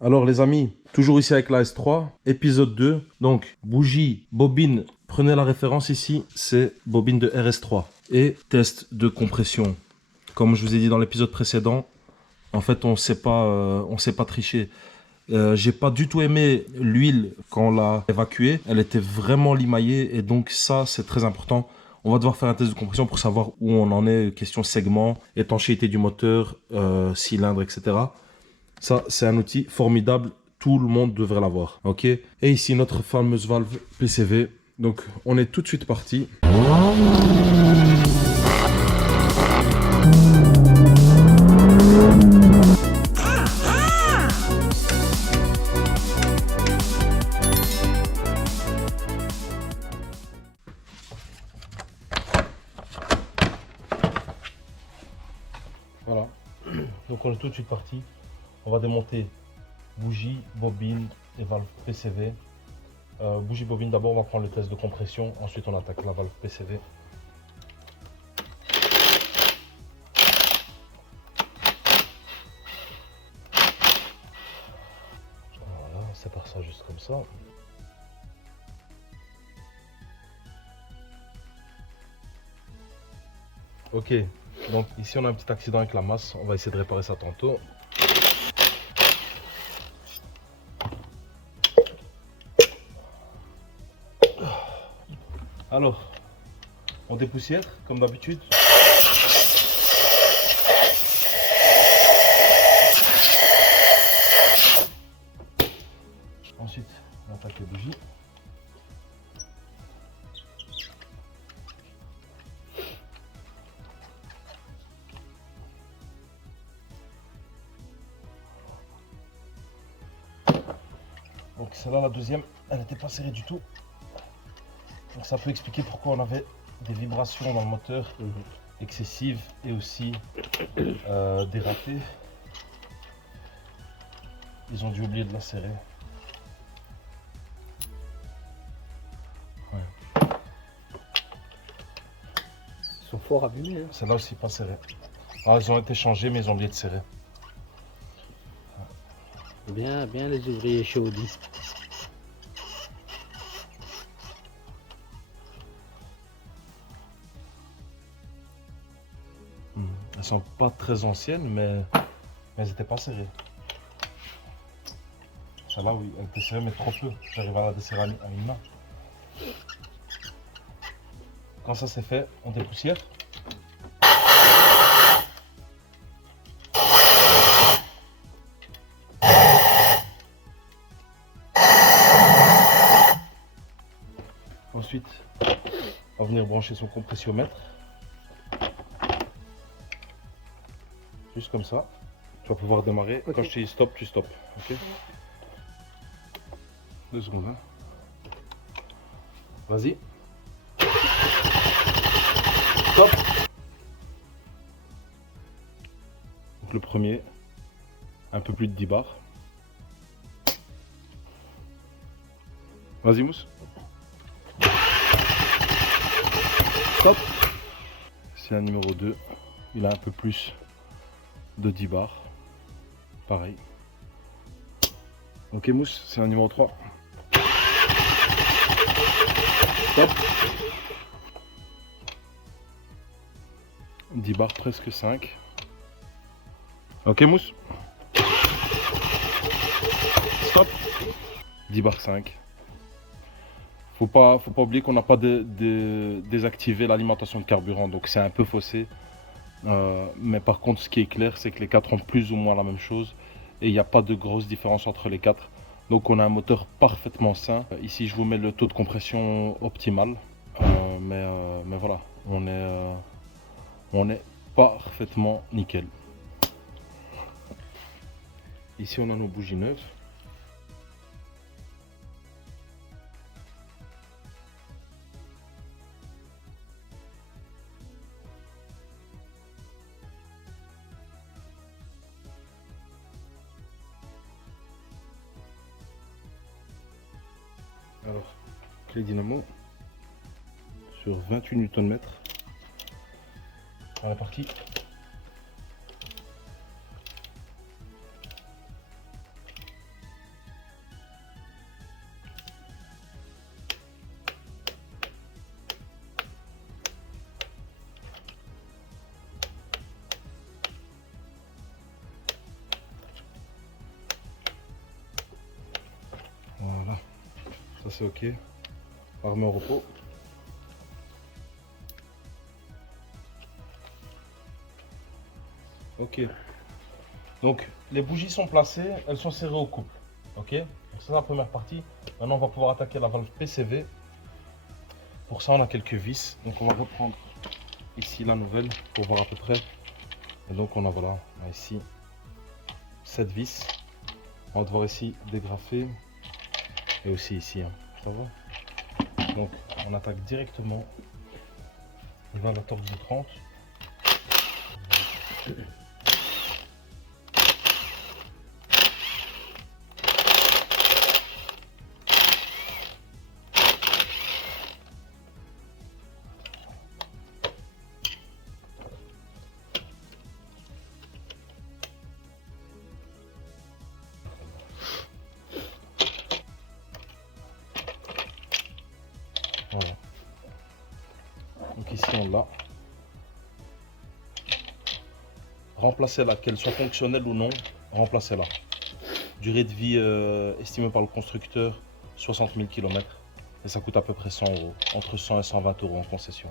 Alors les amis, toujours ici avec la S3, épisode 2. Donc bougie, bobine, prenez la référence ici, c'est bobine de RS3. Et test de compression. Comme je vous ai dit dans l'épisode précédent, en fait on sait pas tricher. J'ai pas du tout aimé l'huile quand on l'a évacuée. Elle était vraiment limaillée et donc ça c'est très important. On va devoir faire un test de compression pour savoir où on en est, question segment, étanchéité du moteur, cylindre, etc. Ça, c'est un outil formidable. Tout le monde devrait l'avoir. OK? Et ici, notre fameuse valve PCV. Donc, on est tout de suite parti. Voilà. Donc, on est tout de suite parti. On va démonter bougie, bobine et valve PCV. Bougie, bobine, d'abord, on va prendre le test de compression. Ensuite, on attaque la valve PCV. Voilà, on sépare ça juste comme ça. Ok, donc ici on a un petit accident avec la masse, on va essayer de réparer ça tantôt. Alors, on dépoussière comme d'habitude. Ensuite, on attaque les bougies. Donc celle-là, la deuxième, elle n'était pas serrée du tout. Donc ça peut expliquer pourquoi on avait des vibrations dans le moteur excessives et aussi des ratés. Ils ont dû oublier de la serrer. Ouais. Ils sont fort abîmés. Hein. Celle-là aussi pas serrée. Ah, ils ont été changés mais ils ont oublié de serrer. Bien les ouvriers chaudis. Elles sont pas très anciennes mais elles n'étaient pas serrées. Celle-là oui, elle était serrée mais trop peu. J'arrive à la desserrer à une main. Quand ça c'est fait, on dépoussière. Ensuite, on va venir brancher son compressiomètre. Juste comme ça. Tu vas pouvoir démarrer. Okay. Quand je te dis stop, tu stops. Ok. 2 secondes. Hein. Vas-y. Stop. Donc le premier, un peu plus de 10 bars. Vas-y Mousse. Stop. C'est un numéro 2. Il a un peu plus de 10 bars. Pareil. Ok Mousse, c'est un numéro 3. Stop. 10 bars, presque 5. Ok Mousse. Stop. 10 bars 5. Faut pas oublier qu'on n'a pas désactivé l'alimentation de carburant, donc c'est un peu faussé. Mais par contre, ce qui est clair, c'est que les 4 ont plus ou moins la même chose et il n'y a pas de grosse différence entre les 4. Donc on a un moteur parfaitement sain. Ici, je vous mets le taux de compression optimal, mais voilà, on est parfaitement nickel. Ici, on a nos bougies neuves. Alors, clé dynamo sur 28 Nm. On est parti. « 1, Ça c'est ok. On remet au repos. Ok. Donc les bougies sont placées, elles sont serrées au couple. Ok. Donc c'est la première partie. Maintenant on va pouvoir attaquer la valve PCV. Pour ça on a quelques vis. Donc on va reprendre ici la nouvelle pour voir à peu près. Et donc on a voilà, on a ici 7 vis. On va devoir ici dégrafer. Et aussi ici. Hein. Ça va. Donc on attaque directement. Il va à la torque de 30. Voilà. Donc ici on l'a. Remplacez-la, qu'elle soit fonctionnelle ou non, remplacez-la. Durée de vie estimée par le constructeur 60 000 km. Et ça coûte à peu près 100 euros, entre 100 et 120 euros en concession.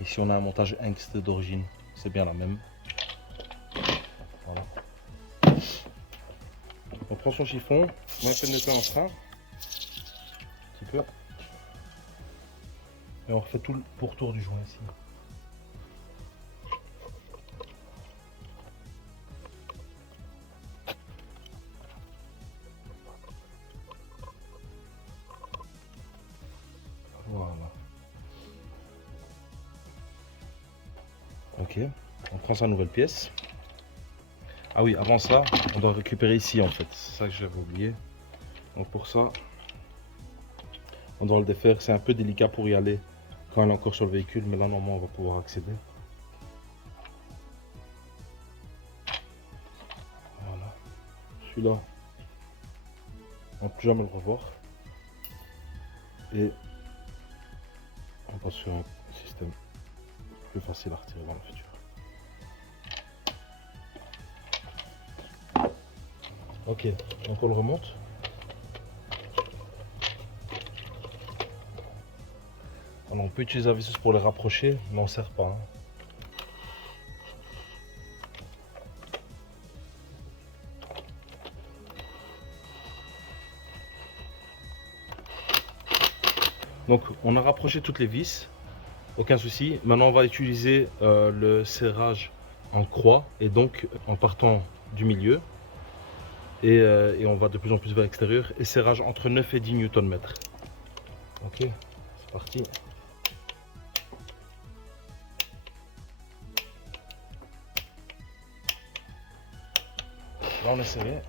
Ici on a un montage Hengst d'origine, c'est bien la même. Voilà. On prend son chiffon, on met un peu de nettoie en frein. Un petit peu. Et on refait tout le pourtour du joint ici. Voilà. Ok, on prend sa nouvelle pièce. Ah oui, avant ça, on doit récupérer ici en fait. C'est ça que j'avais oublié. Donc pour ça, on doit le défaire. C'est un peu délicat pour y aller quand elle est encore sur le véhicule, mais là normalement on va pouvoir accéder. Voilà. Celui-là, on ne peut jamais le revoir. Et on passe sur un système plus facile à retirer dans le futur. Ok, donc on le remonte. Alors, on peut utiliser la visseuse pour les rapprocher, mais on ne sert pas. Hein. Donc on a rapproché toutes les vis, aucun souci. Maintenant on va utiliser le serrage en croix et donc en partant du milieu. Et on va de plus en plus vers l'extérieur. Et serrage entre 9 et 10 Nm. Ok, c'est parti. Là on est serré.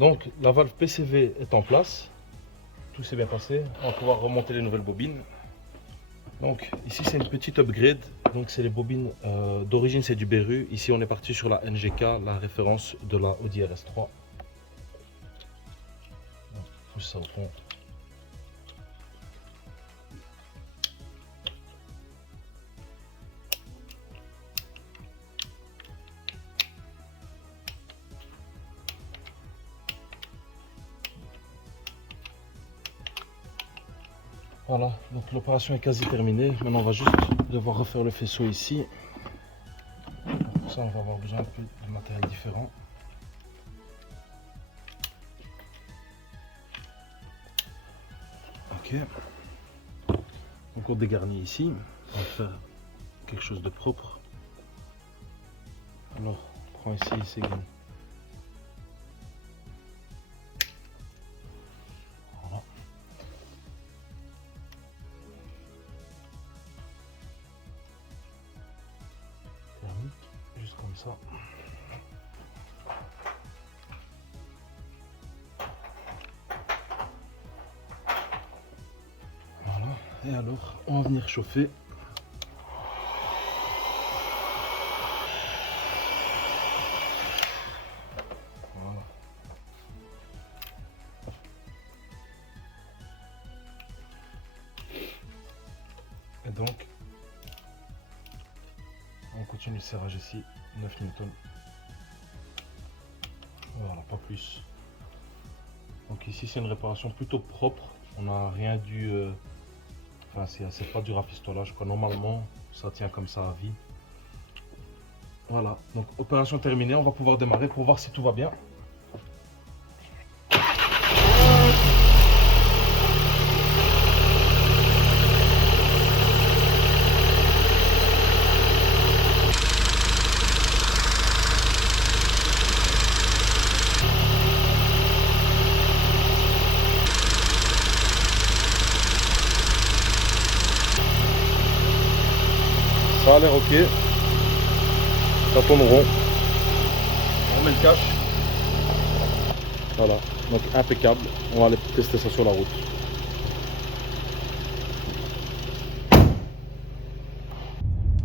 Donc la valve PCV est en place. Tout s'est bien passé. On va pouvoir remonter les nouvelles bobines. Donc ici c'est une petite upgrade. Donc c'est les bobines d'origine, c'est du Beru. Ici on est parti sur la NGK, la référence de la Audi RS3. On pousse ça au fond. Voilà, donc l'opération est quasi terminée. Maintenant on va juste devoir refaire le faisceau ici. Pour ça on va avoir besoin un peu de matériel différent. Ok. Donc on dégarnit ici. On va faire quelque chose de propre. Alors on prend ici ces gants. Voilà. Thermique, juste comme ça. Voilà. Et alors on va venir chauffer. Voilà. Et donc continue le serrage ici, 9 Newton. Voilà, pas plus. Donc ici c'est une réparation plutôt propre. On n'a rien dû... Enfin c'est pas du rafistolage quoi. Normalement ça tient comme ça à vie. Voilà, donc opération terminée, on va pouvoir démarrer pour voir si tout va bien. Ça a l'air ok. Ça tourne rond. On met le cache. Voilà, donc impeccable. On va aller tester ça sur la route.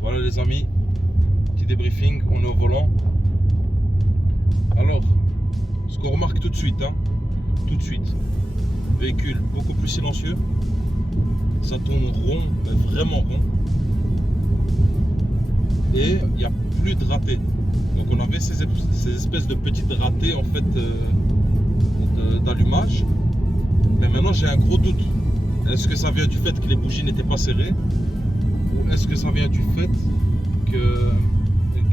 Voilà les amis, petit débriefing, on est au volant. Alors, ce qu'on remarque tout de suite, véhicule beaucoup plus silencieux. Ça tourne rond, mais vraiment rond. Et il n'y a plus de ratés. Donc on avait ces espèces de petites ratés en fait d'allumage. Mais maintenant j'ai un gros doute. Est-ce que ça vient du fait que les bougies n'étaient pas serrées, ou est-ce que ça vient du fait que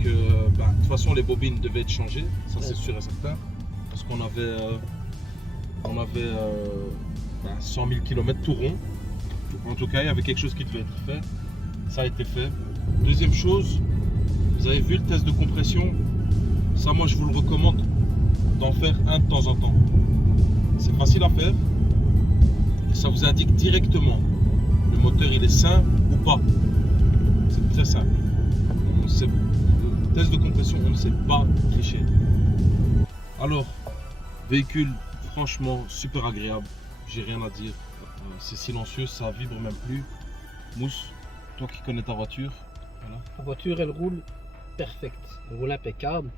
de toute façon les bobines devaient être changées, ça c'est sûr et certain, parce qu'on avait 100 000 km tout rond. En tout cas il y avait quelque chose qui devait être fait, ça a été fait. Deuxième chose, vous avez vu le test de compression, ça moi je vous le recommande d'en faire un de temps en temps. C'est facile à faire, ça vous indique directement le moteur il est sain ou pas. C'est très simple. Le test de compression on ne sait pas tricher. Alors, véhicule franchement super agréable, j'ai rien à dire. C'est silencieux, ça vibre même plus. Mousse, toi qui connais ta voiture, voilà. La voiture elle roule perfect, elle roule impeccable,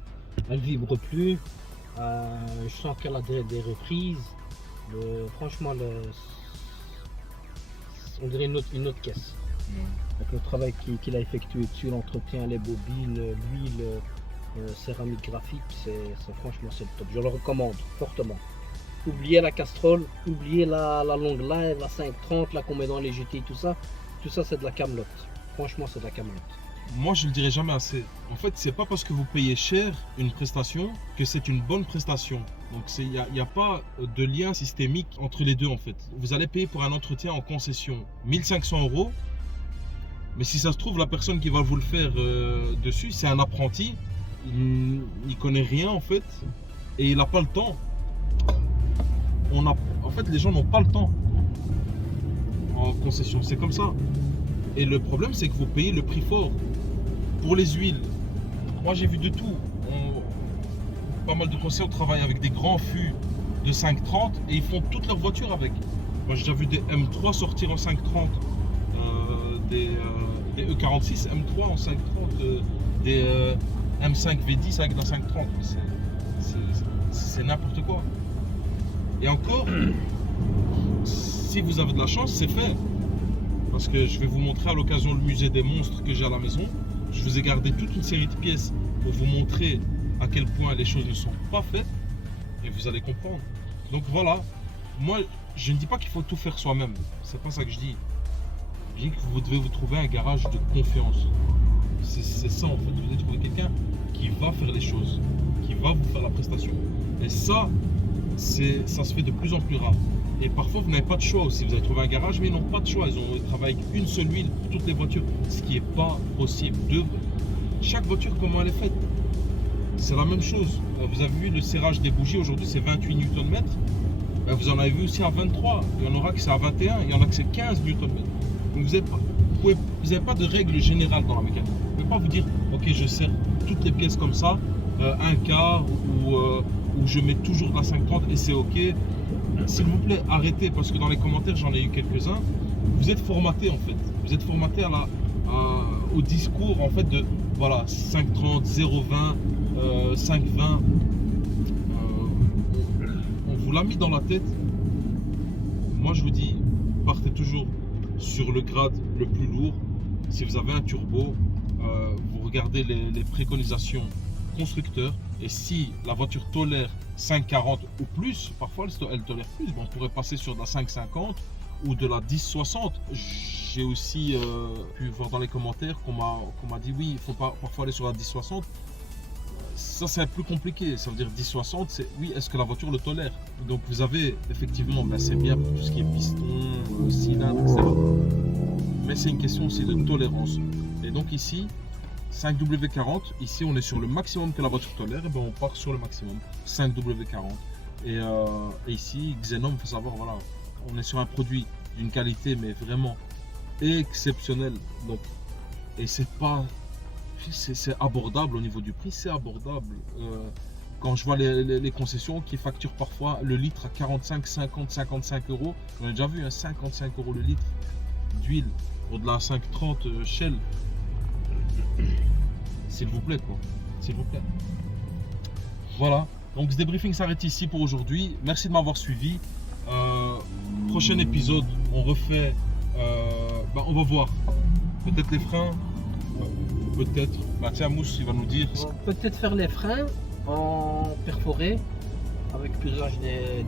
elle vibre plus. Je sens qu'elle a des reprises. Franchement, on dirait une autre caisse. Avec le travail qu'il a effectué dessus, l'entretien, les bobines, l'huile, céramique graphique, franchement c'est le top. Je le recommande fortement. Oubliez la Castrol, oubliez la longue live, la 530, là qu'on met dans les GT, tout ça c'est de la camelote. Franchement c'est de la camelote. Moi je le dirai jamais assez. En fait c'est pas parce que vous payez cher une prestation que c'est une bonne prestation. Donc il n'y a pas de lien systémique entre les deux en fait. Vous allez payer pour un entretien en concession 1500 €. Mais si ça se trouve, la personne qui va vous le faire dessus, c'est un apprenti. Il connaît rien en fait. Et il n'a pas le temps. En fait, les gens n'ont pas le temps en concession. C'est comme ça. Et le problème, c'est que vous payez le prix fort. Pour les huiles, moi j'ai vu de tout. Pas mal de conseillers travaillent avec des grands fûts de 530 et ils font toute leur voiture avec. Moi j'ai déjà vu des M3 sortir en 530. Des E46 M3 en 530, des M5 V10 avec la 530, c'est n'importe quoi. Et encore, si vous avez de la chance, c'est fait. Parce que je vais vous montrer à l'occasion le musée des monstres que j'ai à la maison. Je vous ai gardé toute une série de pièces pour vous montrer à quel point les choses ne sont pas faites. Et vous allez comprendre. Donc voilà, moi je ne dis pas qu'il faut tout faire soi-même. C'est pas ça que je dis. Je dis que vous devez vous trouver un garage de confiance. C'est ça en fait, vous devez trouver quelqu'un qui va faire les choses, qui va vous faire la prestation. Et ça se fait de plus en plus rare. Et parfois vous n'avez pas de choix aussi, vous allez trouver un garage mais ils n'ont pas de choix, ils travaillent avec une seule huile pour toutes les voitures, ce qui n'est pas possible. Chaque voiture comment elle est faite, c'est la même chose. Vous avez vu le serrage des bougies aujourd'hui c'est 28 Nm, vous en avez vu aussi à 23, il y en aura que c'est à 21, il y en a que c'est 15 Nm. Donc vous n'avez pas de règle générale dans la mécanique. Vous ne pouvez pas vous dire ok je serre toutes les pièces comme ça, un quart ou je mets toujours de la 530 et c'est ok. S'il vous plaît arrêtez parce que dans les commentaires j'en ai eu quelques-uns. Vous êtes formaté en fait. Vous êtes formaté au discours en fait de voilà 530, 020, 520. On vous l'a mis dans la tête. Moi je vous dis partez toujours sur le grade le plus lourd. Si vous avez un turbo, vous regardez les préconisations constructeurs. Et si la voiture tolère 5,40 ou plus, parfois elle tolère plus, on pourrait passer sur de la 5,50 ou de la 10,60. J'ai aussi pu voir dans les commentaires qu'on m'a dit oui, il faut pas parfois aller sur la 10,60. Ça c'est plus compliqué, ça veut dire 10,60, c'est oui, est-ce que la voiture le tolère? Donc vous avez effectivement, ben, c'est bien pour tout ce qui est piston, cylindre, etc. Mais c'est une question aussi de tolérance. Et donc ici, 5W40, ici on est sur le maximum que la voiture tolère, et ben on part sur le maximum, 5W40. Et ici, Xenom, il faut savoir, voilà, on est sur un produit d'une qualité mais vraiment exceptionnelle. Donc, et c'est abordable au niveau du prix, c'est abordable. Quand je vois les concessions qui facturent parfois le litre à 45, 50, 55 euros, on a déjà vu, hein, 55 euros le litre d'huile, au-delà de 5,30 Shell. S'il vous plaît, quoi. S'il vous plaît. Voilà. Donc ce débriefing s'arrête ici pour aujourd'hui. Merci de m'avoir suivi. Prochain épisode, on refait. On va voir. Peut-être les freins. Peut-être. Bah tiens, Mousse, il va nous dire. On peut peut-être faire les freins en perforé avec l'usage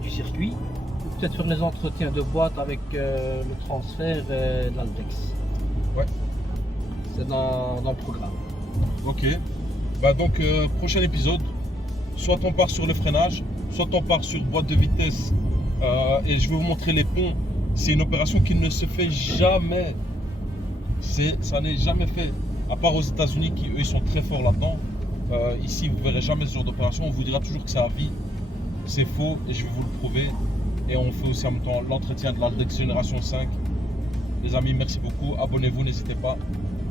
du circuit. Ou peut-être faire les entretiens de boîte avec le transfert et l'Altex. Ouais. C'est dans le programme. Ok. Bah donc prochain épisode. Soit on part sur le freinage, soit on part sur boîte de vitesse. Et je vais vous montrer les ponts. C'est une opération qui ne se fait jamais. Ça n'est jamais fait. À part aux États-Unis qui eux ils sont très forts là-dedans. Ici vous ne verrez jamais ce genre d'opération. On vous dira toujours que c'est à vie. C'est faux et je vais vous le prouver. Et on fait aussi en même temps l'entretien de l'Altex Génération 5. Les amis, merci beaucoup. Abonnez-vous, n'hésitez pas.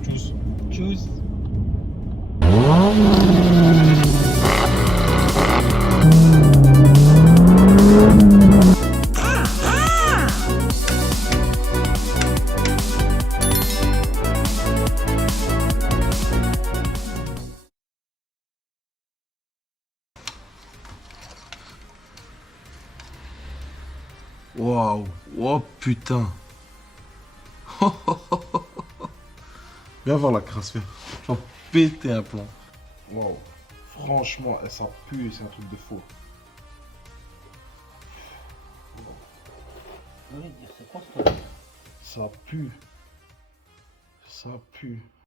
Tchuss. Tchuss. Waouh, oh putain. Viens voir la crasse, viens. J'en péter un plomb. Waouh, franchement, ça pue, c'est un truc de faux. C'est quoi ce truc? Ça pue. Ça pue.